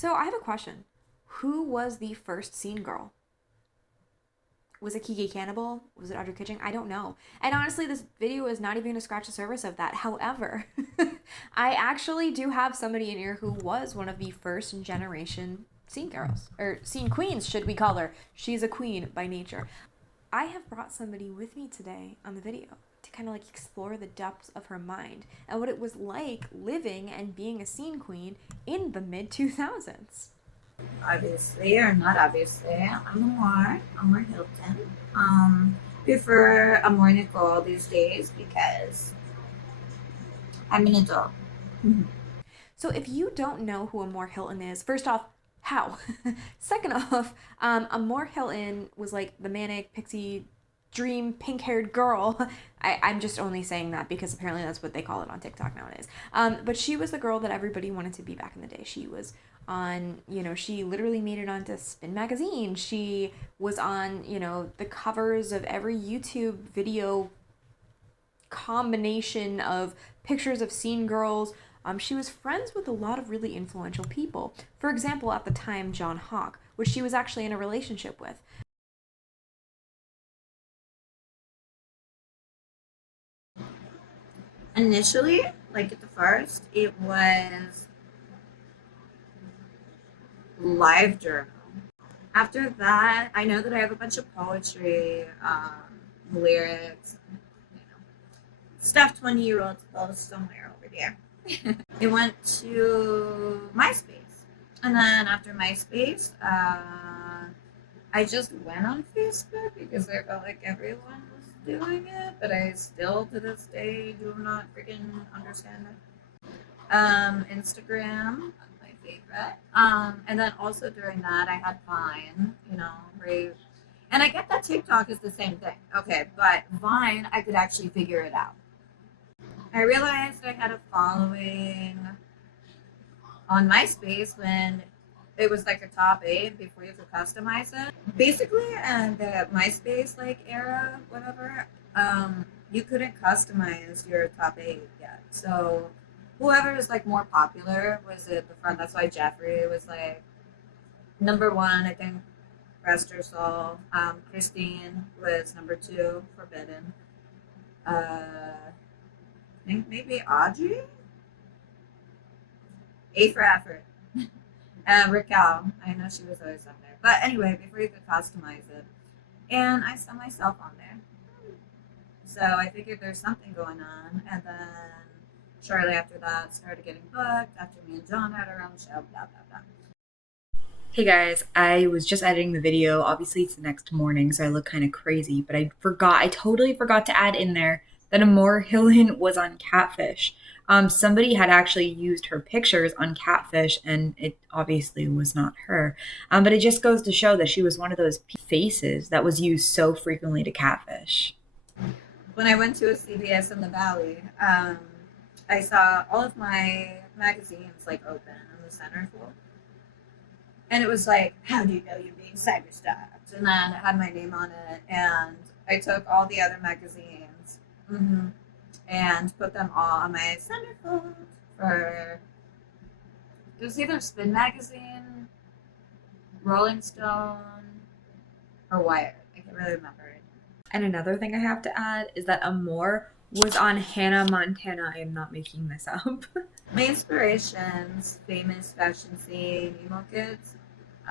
So I have a question. Who was the first scene girl? Was it Kiki Cannibal? Was it Audrey Kitching? I don't know. And honestly, this video is not even going to scratch the surface of that. However, I actually do have somebody in here who was one of the first generation scene girls, or scene queens, should we call her. She's a queen by nature. I have brought somebody with me today on the video to kind of like explore the depths of her mind and what it was like living and being a scene queen in the mid 2000s. Obviously, or not obviously, I'm Amor Hilton. Prefer Amor Nicole these days because I'm an adult. So if you don't know who Amor Hilton is, first off, how? Second off, Amor Hilton was like the manic pixie dream pink haired girl. I'm just only saying that because apparently that's what they call it on TikTok nowadays. But she was the girl that everybody wanted to be back in the day. She was on, she literally made it onto Spin Magazine. She was on, the covers of every YouTube video combination of pictures of scene girls. She was friends with a lot of really influential people. For example, at the time, John Hawke, which she was actually in a relationship with. Initially, like at the first, it was live journal. After that, I know that I have a bunch of poetry, lyrics, you know, stuff 20-year-olds post somewhere over there. It went to MySpace. And then after MySpace, I just went on Facebook because I felt like everyone was doing it, but I still to this day do not freaking understand it. Instagram, my favorite. And then also during that, I had Vine, where and I get that TikTok is the same thing. Okay, but Vine, I could actually figure it out. I realized I had a following on MySpace when it was like a top 8 before you could customize it. Basically, and the MySpace like era, whatever, you couldn't customize your top 8 yet. So whoever is like more popular was at the front. That's why Jeffrey was like number 1, I think. Rest her soul. Christine was number 2. Forbidden. I think maybe Audrey. A for effort. Raquel. I know she was always on there. But anyway, before you could customize it. And I saw myself on there. So I figured there's something going on. And then shortly after that, started getting booked after me and John had our own show, blah, blah, blah. Hey guys, I was just editing the video. Obviously, it's the next morning, so I look kind of crazy, but I totally forgot to add in there that Amor Hillen was on Catfish. Somebody had actually used her pictures on Catfish, and it obviously was not her. But it just goes to show that she was one of those faces that was used so frequently to catfish. When I went to a CVS in the Valley, I saw all of my magazines like open in the centerfold. And it was like, how do you know you're being cyberstalked? And then it had my name on it. And I took all the other magazines and put them all on my centerfold for, it was either Spin Magazine, Rolling Stone, or Wired. I can't really remember it. And another thing I have to add is that Amor was on Hannah Montana. I am not making this up. My inspirations, famous fashion scene, emo kids.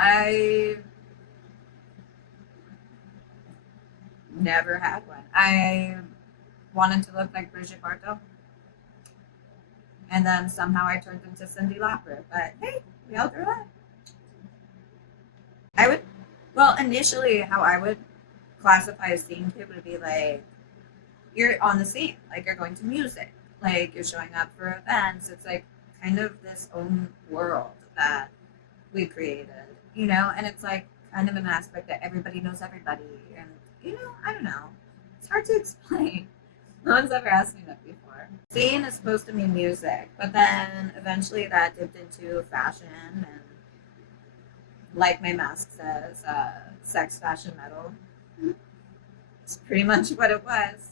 I never had one. I wanted to look like Brigitte Bardot. And then somehow I turned into Cyndi Lauper. But hey, we all grew up. I would, well, initially, how I would classify a scene kid would be like, you're on the scene, like you're going to music, like you're showing up for events. It's like kind of this own world that we created, and it's like kind of an aspect that everybody knows everybody. And, I don't know. It's hard to explain. No one's ever asked me that before. Scene is supposed to mean music, but then eventually that dipped into fashion and, like my mask says, sex, fashion, metal. It's pretty much what it was.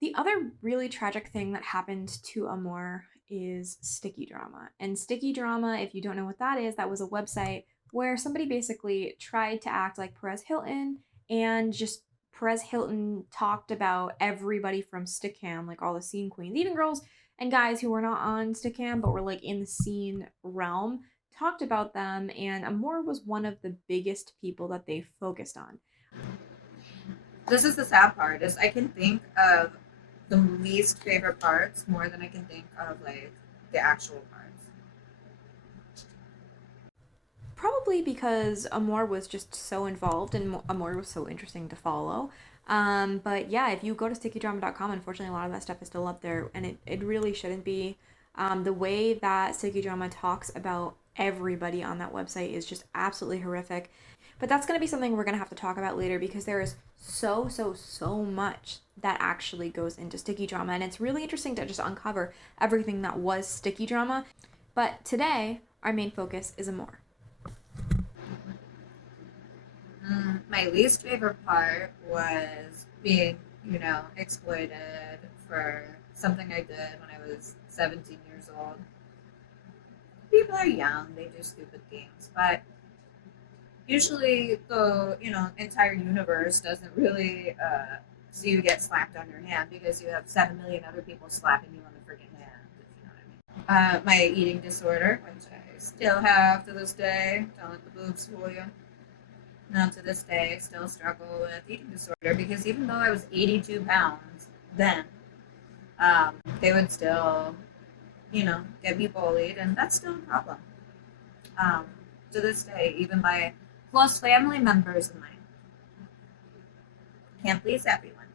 The other really tragic thing that happened to Amor is Sticky Drama. And Sticky Drama, if you don't know what that was a website where somebody basically tried to act like Perez Hilton, and just Perez Hilton talked about everybody from Stickam, like all the scene queens, even girls and guys who were not on Stickam but were like in the scene realm, talked about them, and Amor was one of the biggest people that they focused on. This is the sad part, is I can think of the least favorite parts more than I can think of like the actual parts. Probably because Amor was just so involved and Amor was so interesting to follow. But yeah, if you go to stickydrama.com, unfortunately, a lot of that stuff is still up there, and it really shouldn't be. The way that Sticky Drama talks about everybody on that website is just absolutely horrific. But that's going to be something we're going to have to talk about later, because there is so much that actually goes into Sticky Drama, and it's really interesting to just uncover everything that was Sticky Drama. But today, our main focus is Amor. My least favorite part was being, exploited for something I did when I was 17 years old. People are young, they do stupid things, but usually the, entire universe doesn't really see you get slapped on your hand, because you have 7 million other people slapping you on the freaking hand, if you know what I mean. My eating disorder, which I still have to this day, don't let the boobs fool you. Now to this day, I still struggle with eating disorder, because even though I was 82 pounds then, they would still, get me bullied, and that's still a problem. To this day, even my close family members of mine can't please everyone.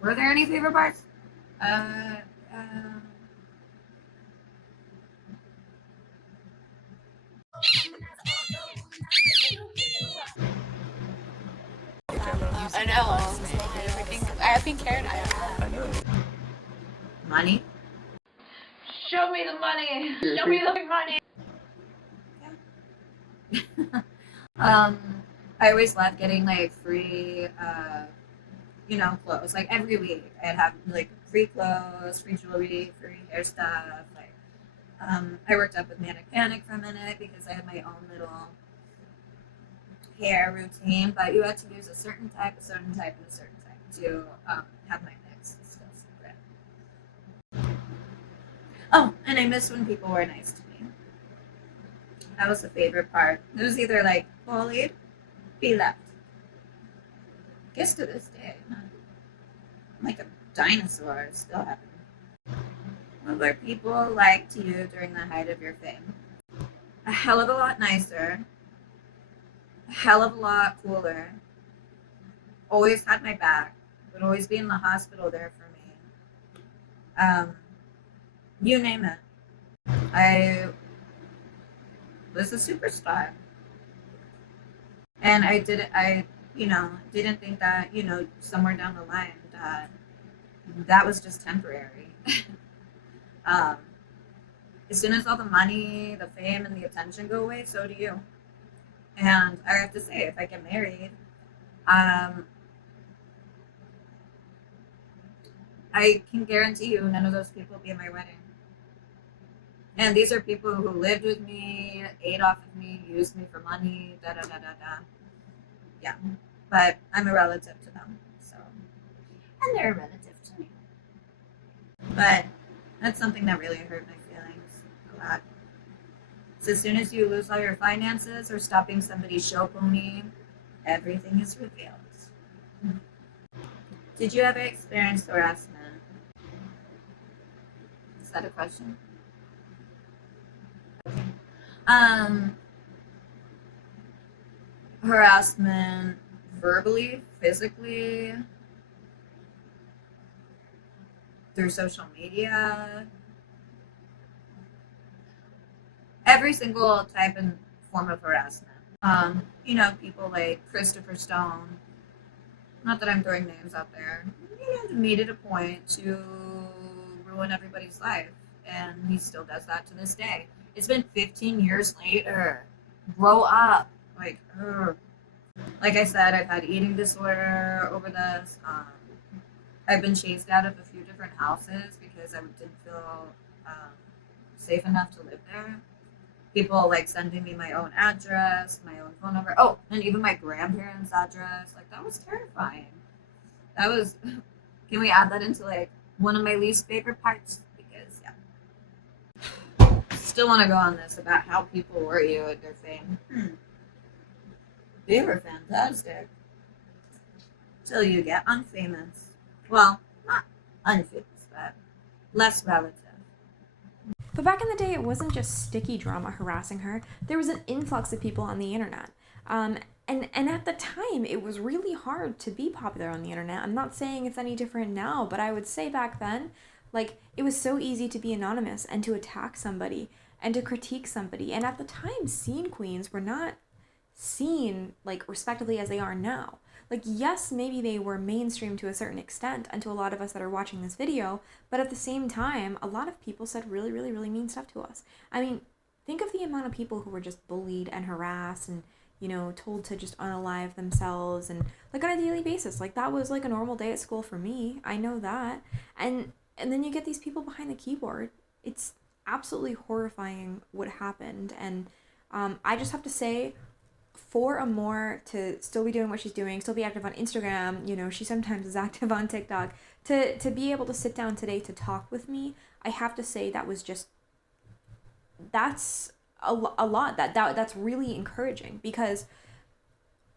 Were there any favorite parts? I know. I have pink hair now. Money. Show me the money. Show me the money. I always loved getting like free, clothes. Like every week, I'd have like free clothes, free jewelry, free hair stuff. Like, I worked up with Manic Panic for a minute because I had my own little hair routine, but you had to use a certain type, and a certain type to have my mix still secret. Oh, and I miss when people were nice to me. That was the favorite part. It was either like bullied, be left. Guess to this day, I'm like a dinosaur. It's still happening. What were people like to you during the height of your fame? A hell of a lot nicer. A hell of a lot cooler. Always had my back. Would always be in the hospital there for me. You name it. I was a superstar. And I didn't think that, somewhere down the line that was just temporary. As soon as all the money, the fame, and the attention go away, so do you. And I have to say, if I get married, I can guarantee you none of those people will be at my wedding. And these are people who lived with me, ate off of me, used me for money, Yeah. But I'm a relative to them, so. And they're a relative to me. But that's something that really hurt my feelings a lot. So as soon as you lose all your finances or stop being somebody's show pony, everything is revealed. Did you ever experience harassment? Is that a question? Okay. Harassment, verbally, physically, through social media, every single type and form of harassment. People like Christopher Stone, not that I'm throwing names out there, made it a point to ruin everybody's life, and he still does that to this day. It's been 15 years later. Grow up. Like I said, I've had eating disorder over this. I've been chased out of a few different houses because I didn't feel safe enough to live there. People like sending me my own address, my own phone number. Oh, and even my grandparents' address. Like, that was terrifying. That was. Can we add that into like one of my least favorite parts? Because yeah, still want to go on this about how people were you at their fame. They were fantastic. Till you get unfamous. Well, not unfamous, but less relative. But back in the day, it wasn't just sticky drama harassing her. There was an influx of people on the internet. And at the time, it was really hard to be popular on the internet. I'm not saying it's any different now, but I would say back then, like, it was so easy to be anonymous and to attack somebody and to critique somebody. And at the time, scene queens were not seen, like, respectively as they are now. Like, yes, maybe they were mainstream to a certain extent and to a lot of us that are watching this video, but at the same time, a lot of people said really, really, really mean stuff to us. I mean, think of the amount of people who were just bullied and harassed and, you know, told to just unalive themselves and, like, on a daily basis. Like, that was like a normal day at school for me. I know that. And then you get these people behind the keyboard. It's absolutely horrifying what happened. And I just have to say, for Amor to still be doing what she's doing, still be active on Instagram, you know, she sometimes is active on TikTok, to be able to sit down today to talk with me, I have to say that was just, that's a lot. That's really encouraging, because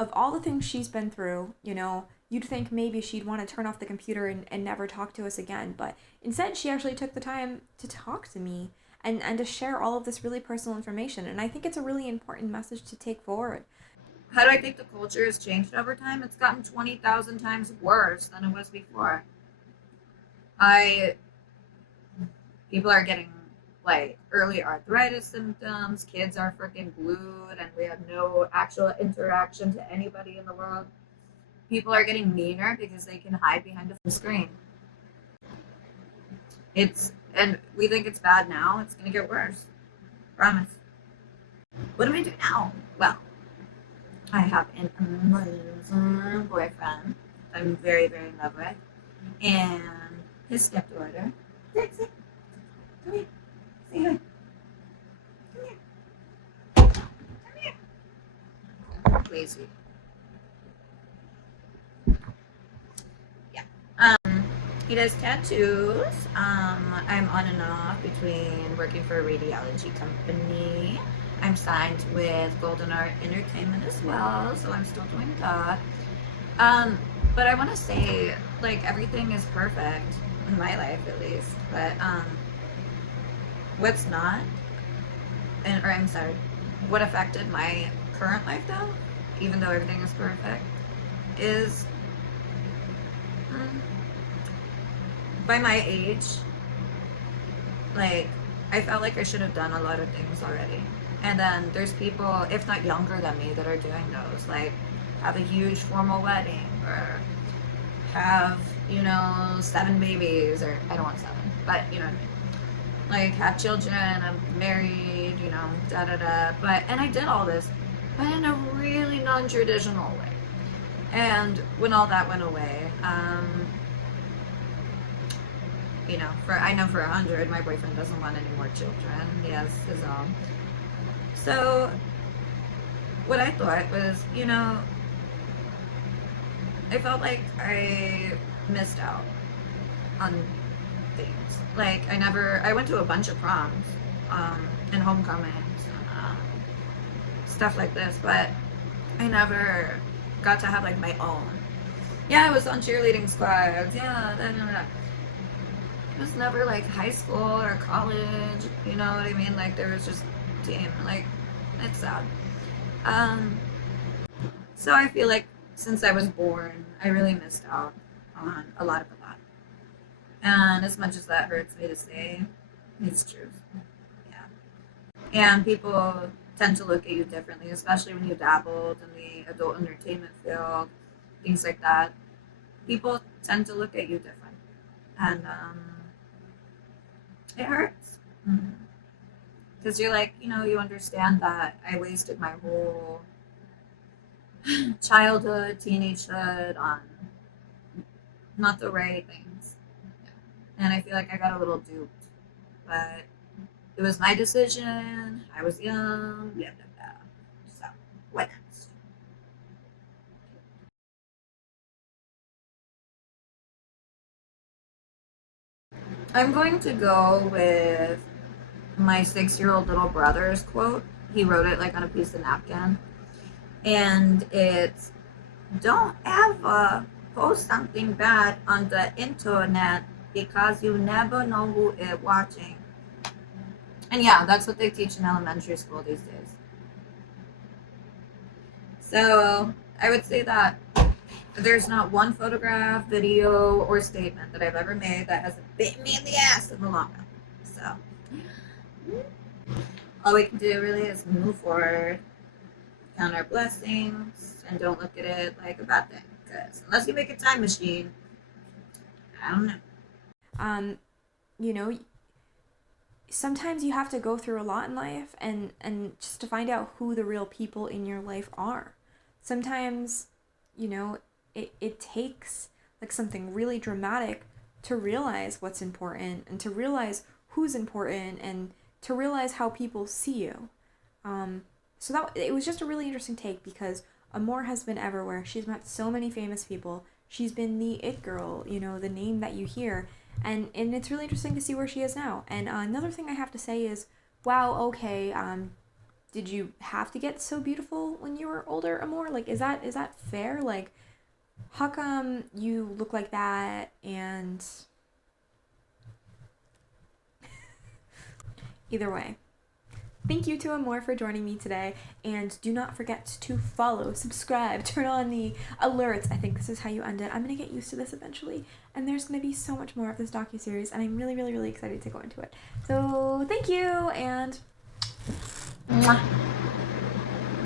of all the things she's been through, you know, you'd think maybe she'd want to turn off the computer and never talk to us again, but instead she actually took the time to talk to me and to share all of this really personal information. And I think it's a really important message to take forward. How do I think the culture has changed over time? It's gotten 20,000 times worse than it was before. People are getting like early arthritis symptoms. Kids are freaking glued, and we have no actual interaction to anybody in the world. People are getting meaner because they can hide behind a screen. And we think it's bad now. It's gonna get worse. Promise. What do I do now? Well, I have an amazing boyfriend I'm very, very in love with, and his stepdaughter. Dixie, come here. Say hi. Come here. Come here. Please. Yeah. He does tattoos. I'm on and off between working for a radiology company. I'm signed with Golden Art Entertainment as well, so I'm still doing that. But I want to say, like, everything is perfect in my life, at least. But what's not, or I'm sorry, what affected my current life, though, even though everything is perfect, is by my age, like, I felt like I should have done a lot of things already. And then there's people, if not younger than me, that are doing those, like have a huge formal wedding, or have, 7 babies, or I don't want 7, but you know what I mean. Like, have children, I'm married, and I did all this, but in a really non-traditional way. And when all that went away, I know for 100, my boyfriend doesn't want any more children. He has his own. So what I thought was, I felt like I missed out on things. Like, I went to a bunch of proms, and homecomings, stuff like this, but I never got to have, like, my own. Yeah, I was on cheerleading squads, It was never, like, high school or college, you know what I mean? Like, there was just team, like, it's sad. So I feel like since I was born, I really missed out on a lot of that. And as much as that hurts me to say, it's true. Yeah. And people tend to look at you differently, especially when you dabbled in the adult entertainment field, things like that. People tend to look at you different. And it hurts. Because you're like, you understand that I wasted my whole childhood, teenagehood on not the right things. And I feel like I got a little duped. But it was my decision. I was young. Blah, blah, blah. So, what next? I'm going to go with my 6-year-old little brother's quote. He wrote it like on a piece of napkin. And it's, don't ever post something bad on the internet because you never know who is watching. And yeah, that's what they teach in elementary school these days. So I would say that there's not one photograph, video, or statement that I've ever made that hasn't bitten me in the ass in the long run. So all we can do really is move forward, count our blessings, and don't look at it like a bad thing. Because unless you make a time machine, I don't know. You know, sometimes you have to go through a lot in life and just to find out who the real people in your life are. Sometimes, you know, it takes like something really dramatic to realize what's important and to realize who's important and to realize how people see you. So that it was just a really interesting take because Amor has been everywhere. She's met so many famous people. She's been the it girl, you know, the name that you hear. And it's really interesting to see where she is now. And another thing I have to say is, wow, okay, did you have to get so beautiful when you were older, Amor? Like, is that fair? Like, how come you look like that? And either way, thank you to Amor for joining me today, and do not forget to follow, subscribe, turn on the alerts. I think this is how you end it. I'm going to get used to this eventually, and there's going to be so much more of this docuseries, and I'm really, really, really excited to go into it. So, thank you, and... Mwah.